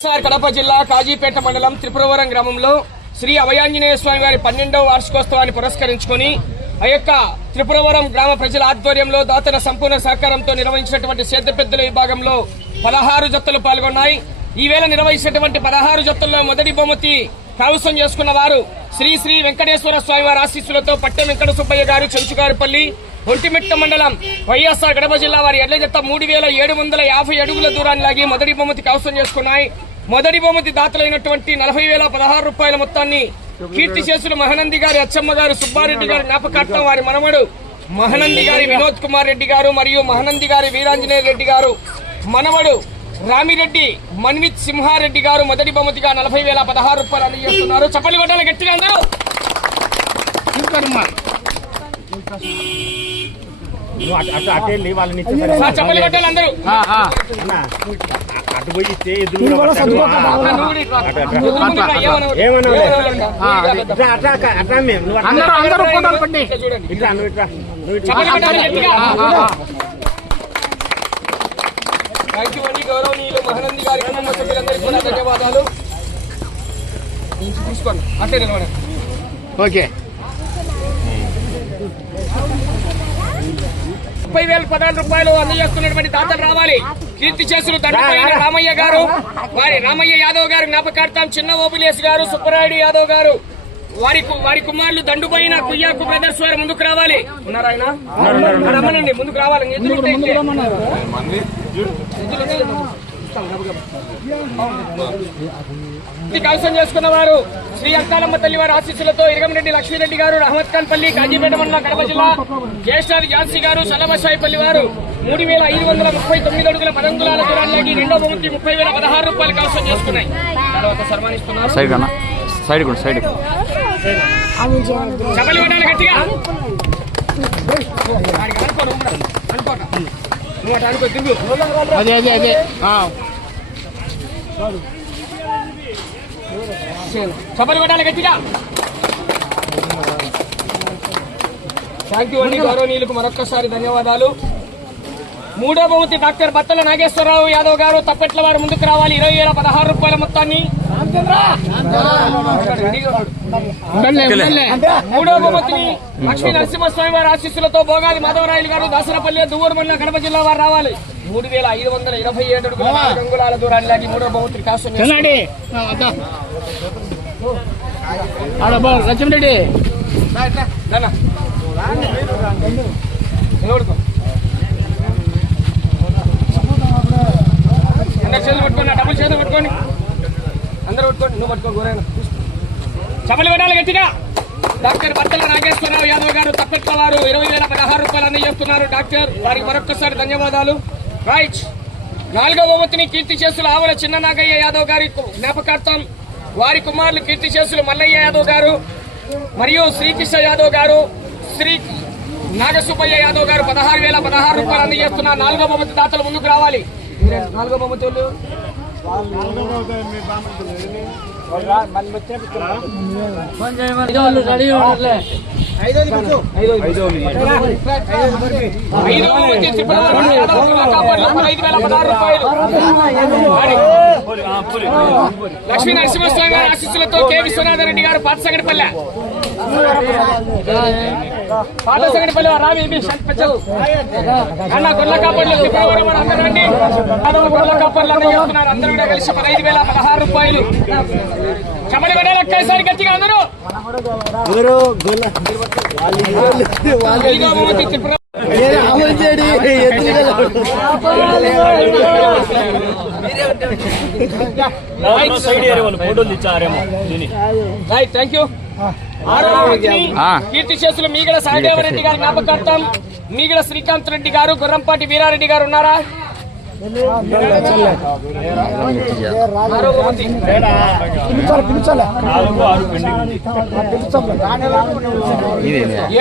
కడప జిల్లా కాజీపేట మండలం త్రిపురవరం గ్రామంలో శ్రీ అభయాంజనేయ స్వామి వారి 12వ వార్షికోత్సవాన్ని పురస్కరించుకుని ఆ యొక్క త్రిపురవరం గ్రామ ప్రజల ఆధ్వర్యంలో దాతల సంపూర్ణ సహకారంతో నిర్వహించినటువంటి సేద్య పెద్దల విభాగంలో 16 జత్తలు పాల్గొన్నాయి. ఈవేళ నిర్వహించినటువంటి 16 జత్తల్లో మొదటి బహుమతి కైవసం చేసుకున్న వారు శ్రీ శ్రీ వెంకటేశ్వర స్వామి వారి ఆశీస్సులతో పట్టె వెంకట సుబ్బయ్య గారు చెంచుగారిపల్లి ఒంటిమిట్ట మండలం వైఎస్ఆర్ కడప జిల్లా వారి ఎడ్ల జత 3750 అడుగుల దూరాన్ని లాగి మొదటి బహుమతి కైవసం చేసుకున్నాయి. మొదటి బహుమతి దాతలైనటువంటి 40,016 రూపాయల మొత్తాన్ని కీర్తి చేసులు మహానంది గారి అచ్చమ్మ గారు సుబ్బారెడ్డి గారి జ్ఞాపకార్థం వారి మనవడు మహానంది గారి వినోద్ కుమార్ రెడ్డి గారు మరియు మహానంది గారి వీరాంజనేయ రెడ్డి గారు మనవడు రామిరెడ్డి మన్విత్ సింహారెడ్డి గారు మొదటి బహుమతిగా 40,016 రూపాయలు అందజేస్తున్నారు. చప్పలి కొట్టాలి గట్టిగా అందరూ. చప్పలి కొట్టాలి అందరూ. గౌరవనీయులు మహానంది గారి కుటుంబ సభ్యులందరికీ కూడా ధన్యవాదాలు. తీసుకోండి అట్లే నిలబడండి. ఓకే 30,014 రూపాయలు అందజేస్తున్నటువంటి దాతలు రావాలి. కీర్తి చేసులు దండపైన రామయ్య గారు వారి రామయ్య యాదవ్ గారు జ్ఞాపకార్థం చిన్న ఓబిలేస్ గారు సుబ్బరాయుడు యాదవ్ గారు వారి కుమారులు దండుపైన కుయ్యాకు బ్రదర్స్ వారు ముందుకు రావాలి. ఉన్నారాయన రమ్మనండి, ముందుకు రావాలి. కైవసం చేసుకున్న వారు శ్రీ అంకాలమ్మ తల్లి వారి ఆశీస్సులతో ఇరగంరెడ్డి లక్ష్మీరెడ్డి గారు రహమత్ ఖాన్ పల్లి కాజీపేట మండలం కడప జిల్లా జ్యేష్ఠాది ఝాన్సీ గారు సలమసాయిపల్లి వారు 3,539 అడుగుల 10 అంగుళాల దూరాన్ని రెండో బహుమతి 30,016 రూపాయలు కైవసం చేసుకున్నాయి. తర్వాత సన్మానిస్తున్నారు. చపలి కొట్టాలి గట్టిగా. నువ్వు అటు అనుకో తిరుగు. చపలి కొట్టాలి గట్టిగా. థ్యాంక్ యూ అండి. గౌరవనీయులకు మరొక్కసారి ధన్యవాదాలు. మూడో బహుమతి డాక్టర్ బత్తల నాగేశ్వరరావు యాదవ్ గారు తప్పెట్ల వారు ముందుకు రావాలి. 20,016 రూపాయల మొత్తాన్ని. మూడో బహుమతిని లక్ష్మీ నరసింహస్వామి వారి ఆశీస్సులతో భోగాది మాధవరాయలు గారు దాసరపల్లి దువ్వూరు మండలం కడప జిల్లా వారు రావాలి. 3,527 అడుగుల 4 అంగుళాల దూరాన్ని లాగి మూడో బహుమతిని కాసం లక్ష్మీరెడ్డి అందరు చేతులు పట్టుకోండి, డబ్బులు చేతులు పట్టుకోండి, అందరూ పట్టుకోండి. నువ్వు పట్టుకో గోరైనా. చపలి కొట్టాలి గట్టిగా. డాక్టర్ బత్తల నాగేశ్వరరావు యాదవ్ గారు తప్పెట్ల వారు 20,016 రూపాయలు అందజేస్తున్నారు. డాక్టర్ వారికి మరొక్కసారి ధన్యవాదాలు. రైట్. నాలుగో బహుమతిని కీర్తి చేసులు ఆవల చిన్న నాగయ్య యాదవ్ గారి జ్ఞాపకార్థం వారి కుమారులు కీర్తి చేసులు మల్లయ్య యాదవ్ గారు మరియు శ్రీకృష్ణ యాదవ్ గారు శ్రీ నాగసుబ్బయ్య యాదవ్ గారు 16,016 రూపాయలు అందజేస్తున్నారు. నాలుగో బహుమతి దాతలు ముందుకు రావాలి. నాలుగో బహుమతి లక్ష్మీ నరసింహస్వామి గారి ఆశీస్సులతో కె విశ్వనాథ రెడ్డి గారు పాతసంగడిపల్లె రావి అన్న గొల్ల కాపర్లు అందరండి. గొల్ల కాపర్లు అందజేస్తున్నారు. అందరూ కూడా కలిసి 15,016 రూపాయలు. చమలి పడే ఒక్కసారి గట్టిగా అందరూ. Thank you. కీర్తి చేసులు మీగడ సాయిదేవరెడ్డి గారి జ్ఞాపకార్థం మీగడ శ్రీకాంత్ రెడ్డి గారు గుర్రంపాటి వీరారెడ్డి గారు ఉన్నారా?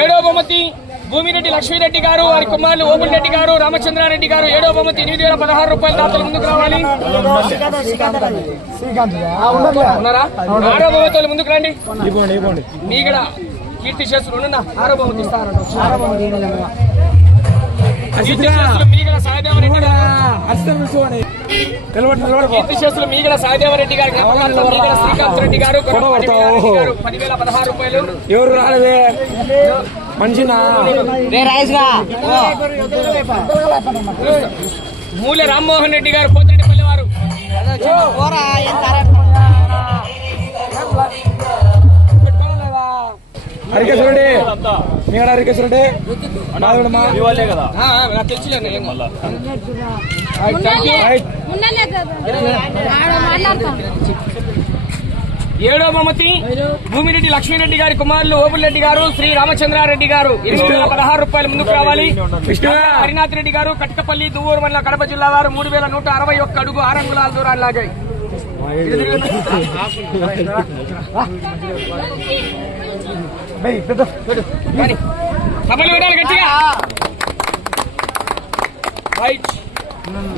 ఏడో బహుమతి భూమిరెడ్డి లక్ష్మీరెడ్డి గారు వారి కుమారులు ఓబుల్ రెడ్డి గారు రామచంద్రారెడ్డి గారు 7వ బహుమతి 8,016 రూపాయల దాతలు ముందుకు రావాలి. ఉన్నారా? 6వ బహుమతులు ముందుకు రండి. మీగడ కీర్తి చేసులు 6వ బహుమతి ఇస్తారు. మీగడ సాయిదేవరెడ్డి కీర్తి చేసులు మీగడ సాయిదేవరెడ్డి గారు, మీగడ శ్రీకాంత్ రెడ్డి గారు 10,016 రూపాయలు. ఎవరు రాలేదే మనిషినా మూల రామ్మోహన్ రెడ్డి గారు పోతిరెడ్డిపల్లి వారు. హరికేశ్వరుడి మీగడ హరికేశ్వరుడి కదా నాకు తెలిసి. ఏడో బహుమతి భూమిరెడ్డి లక్ష్మీరెడ్డి గారి కుమారులు ఓబుల్రెడ్డి గారు, శ్రీ రామచంద్రారెడ్డి గారు 8,016 రూపాయలు ముందుకు రావాలి. హరినాథ్ రెడ్డి గారు కటకపల్లి దువ్వూరు మండలం కడప జిల్లా వారు 3,161 అడుగు 6 అంగుళాల దూరాన్ని లాగాయి. సభలు విడాలి గట్టిగా.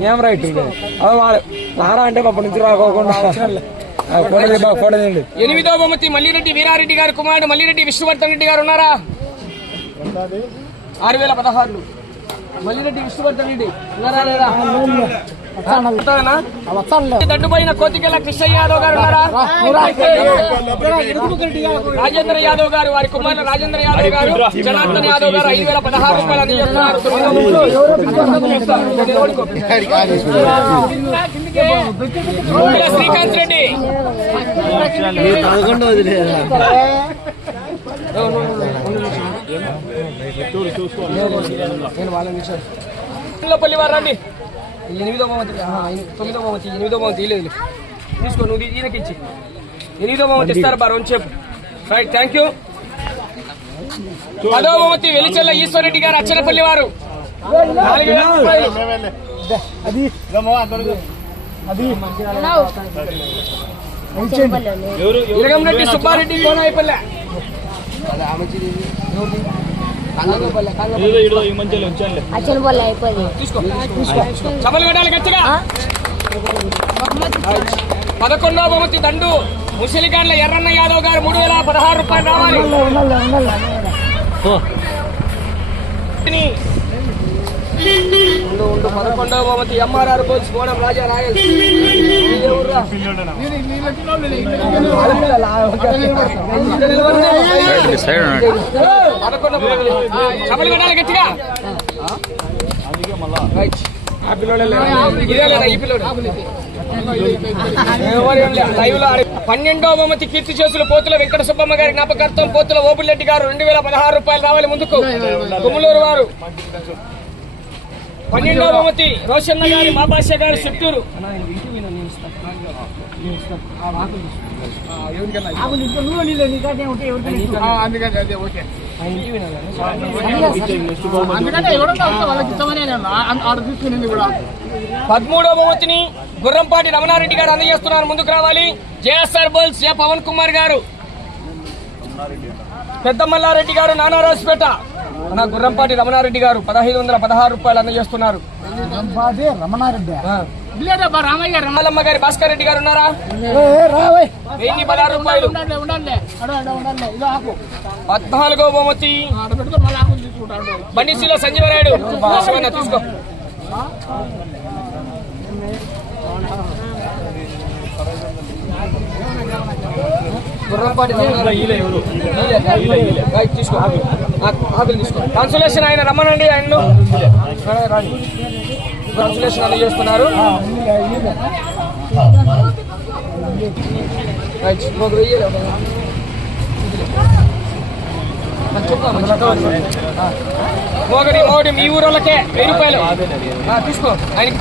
ఏం రైట్ రారా అంటే అప్పటి నుంచి రాకోకుండా. ఎనిమిదో బహుమతి మల్లిరెడ్డి వీరారెడ్డి గారు కుమారుడు మల్లిరెడ్డి విష్ణువర్ధన్ రెడ్డి గారు ఉన్నారా? 6,016 మల్లిరెడ్డి విష్ణువర్ధన్ రెడ్డి ఉన్నారా లేదా? దడ్డుపోయిన కోతికెళ్ళ కృష్ణయ్య యాదవ్ గారు ఉన్నారా? రాజేంద్ర యాదవ్ గారు వారి కుమారుడు రాజేంద్ర యాదవ్ గారు, జనార్దన్ యాదవ్ గారు 5,016 రూపాయలు అందజేస్తున్నారు. శ్రీకాంత్ రెడ్డి పల్లి వారు రండి. 8వ బహుమతి 9వ బహుమతి 8వ బహుమతి లేదు తీసుకో, నువ్వు ఈయనకి ఇచ్చి 8వ బహుమతి ఇస్తారు బారు అని చెప్పు. Right, thank you. 10వ బహుమతి వెలిచెల్ల ఈశ్వరరెడ్డి గారు అచ్చనపల్లి వారు 4,000 రూపాయలు. ఇరగంరెడ్డి సుబ్బారెడ్డి కోనాయిపల్లె చమలు గడాలి గట్టిగా. 11వ బహుమతి దండు ముసలిగాండ్ల ఎర్రన్న యాదవ్ గారు 3,016 రూపాయలు రావాలి. 11వ బహుమతి ఎంఆర్ఆర్ బోల్స్ కోణం రాజా రాయల్. చమలు గడాలి గట్టిగా. ఈ పిల్లోడు 12వ బహుమతి కీర్తి చేసులు పోతుల వెంకట సుబ్బమ్మ గారి జ్ఞాపకార్థం పోతుల ఓబుల్రెడ్డి గారు 2,016 రూపాయలు రావాలి ముందుకు. కుమ్మలూరు వారు 12వ బహుమతి రోషన్న గారి మాబాష గారి చిత్తూరు. పదమూడవ బహుమతిని గుర్రంపాటి రమణారెడ్డి గారు అందజేస్తున్నారు, ముందుకు రావాలి. జేఎస్ఆర్ బోల్స్ జే పవన్ కుమార్ గారు, పెద్దమల్లారెడ్డి గారు నానారాజుపేట. మన గుర్రంపాటి రమణారెడ్డి గారు 1,516 రూపాయలు అందజేస్తున్నారు. రామయ్య గారి భాస్కర్ రెడ్డి గారు ఉన్నారా? 1,016 రూపాయలు. 14వ బహుమతి బండిశీల సంజీవరాయుడు తీసుకో. గుర్రంపాటి తీసుకో, కాన్సులేషన్ ఆయన రమ్మనండి. ఆయన కాన్సులేషన్ అని చేస్తున్నారు. మోగడి మీ ఊరోళ్ళకే 1000 రూపాయలు తీసుకో, ఆయనకి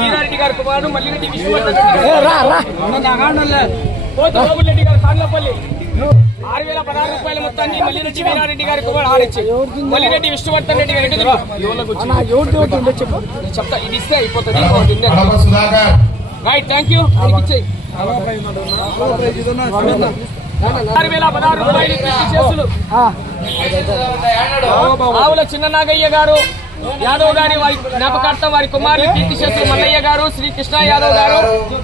వీరారెడ్డి గారు కుమారుడు మల్లిరెడ్డి విష్ణువర్ధన్ రెడ్డి గారు సాండ్లపల్లి 6,016 రూపాయల మొత్తాన్ని మల్లిరెడ్డి వీరారెడ్డి గారి కుమారుడు ఆడిచ్చి మల్లిరెడ్డి విష్ణువర్ధన్ రెడ్డి గారు చెప్తా, ఇది ఇస్తే అయిపోతుంది. Right, thank you. 6,016 రూపాయలు చేసులు. ఆవుల చిన్న నాగయ్య గారు యాదవ్ గారి వారి జ్ఞాపకార్థం వారి కుమారులు కీర్తి చేసులు మల్లయ్య గారు, శ్రీ కృష్ణ యాదవ్ గారు,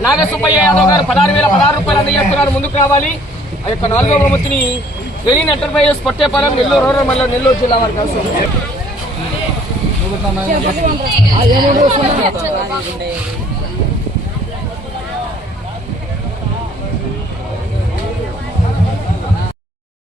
నాగసుబ్బయ్య యాదవ్ గారు 16,016 రూపాయలు అందజేస్తున్నారు, ముందుకు రావాలి. ఆ యొక్క 4వ బహుమతిని Lenin enterprises Pottepalem, Nellore rural మండలం, నెల్లూరు జిల్లా వారికి అవసరం.